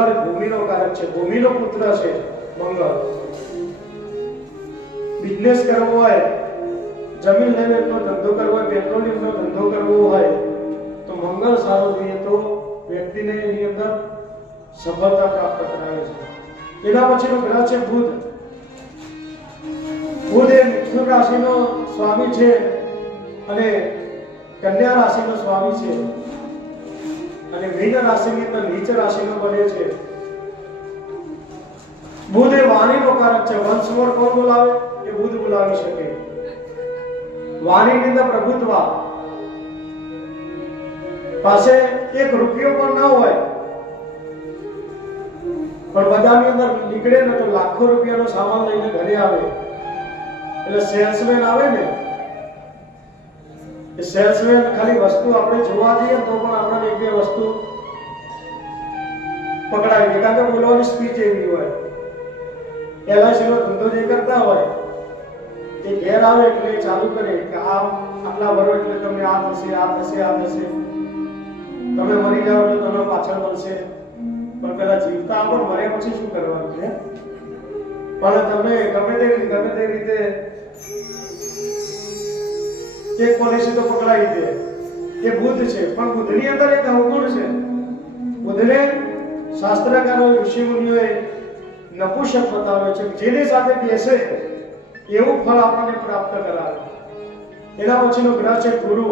મંગળ ભૂમિનો કારક છે, ભૂમિનો પુત્ર છે મંગળ. બિઝનેસ કરવો હોય, જમીન લેવેલનો ધંધો કરવો હોય, પેટ્રોલિયમનો ધંધો કરવો હોય તો મંગળ સારો જોઈએ તો વ્યક્તિને એની અંદર સફળતા પ્રાપ્ત કરાવે છે. એના પછીનો ગ્રહ છે બુધ. બુધ એ મિથુન રાશિનો સ્વામી છે અને કન્યા રાશિનો સ્વામી છે અને મીન રાશિની અંદર નીચ રાશિનો બને છે. બુધ એ વાણીનો કારક છે. વંશવળ કોણ બોલાવે? એ બુધ બોલાવી શકે. વાણીની અંદર પ્રભુત્વ. પાસે એક રૂપિયો પણ ન હોય પણ બજારની અંદર નીકળે ને તો લાખો રૂપિયાનો સામાન લઈને ઘરે આવે. એટલે સેલ્સમેન આવે ને, એ સેલ્સમેન ખાલી વસ્તુ આપણે જોવા જઈએ તો પણ આપણને એક બે વસ્તુ પકડાય છે, કારણ કે બોલવાની સ્પીચ એવી હોય. LIC નો ધંધો જે કરતા હોય એ ઘેર આવે એટલે ચાલુ કરે કે આટલા ભરો એટલે તમને આ થશે, આ થશે, આ થશે, તમે મરી જાઓ એટલે તમે પાછળ મળશે. પણ પેલા જીવતા આવો, મર્યા પછી શું કરવાનું છે? પણ તમે ગમે તે રીતે એક પોલિસી તો પકડાઈ દે. એ બુધ છે, પણ બુધની અંદર એક અવગુણ છે. બુધને શાસ્ત્રકારો, ઋષિ મુનિઓએ નપુંસક બતાવ્યો છે. જેની સાથે બેસે એવું ફળ આપણને પ્રાપ્ત કરાવે. એના પછીનો ગ્રહ છે ગુરુ.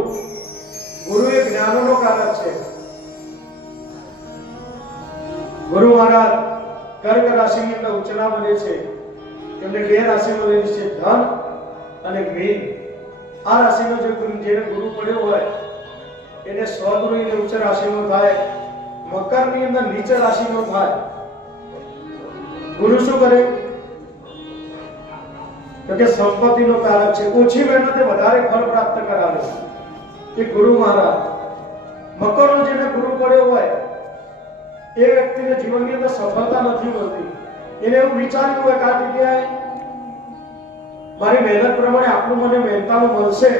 ગુરુ એ જ્ઞાનનો કારક છે. ગુરુ મહારાજ કર્ક રાશિની અંદર ઉચ્ચના બને છે. એમને બે રાશિ મળેલી છે, ધન અને મીન. આ રાશિનો જેને ગુરુ પડ્યો હોય એને સ્વગુરુની ઉચ્ચ રાશિનો થાય, મકરની અંદર નીચ રાશિનો થાય. ગુરુ શું કરે? તો કે સંપત્તિનો કારક છે. ઓછી મહેનતે વધારે ફળ પ્રાપ્ત કરાવે એ ગુરુ મહારાજ. મકરનો જેને ગુરુ પડ્યો હોય એ વ્યક્તિને જીવનની અંદર સફળતા નથી મળતી. એને એવું વિચાર્યું હોય કે આ જગ્યાએ મારી મહેનત પ્રમાણે આટલું મને મહેનતાણું મળશે,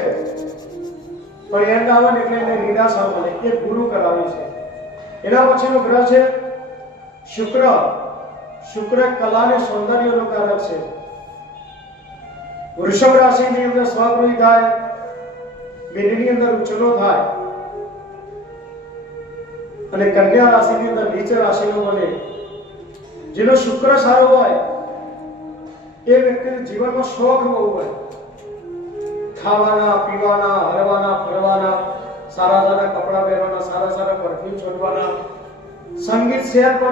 પણ એન્ડ આવે એટલે એને નિરાશા મળે. એ ગુરુ કરાવે છે. એના પછીનો ગ્રહ છે શુક્ર. શુક્ર કલા અને સૌંદર્યનો કારક છે. વૃષભ રાશિની અંદર સ્વગૃહી થાય, મીનની અંદર ઉચ્ચનો થાય અને કન્યા રાશિની અંદર નીચ રાશિનો બને. જેનો શુક્ર સારો હોય એ વ્યક્તિને જીવનમાં શોખ બહુ હોય. ખાવાના, પીવાના, હરવાના, ફરવાના, સારા સારા કપડા પહેરવાના, સારા સારા પરફ્યુમ છોડવાના, સંગીત શેર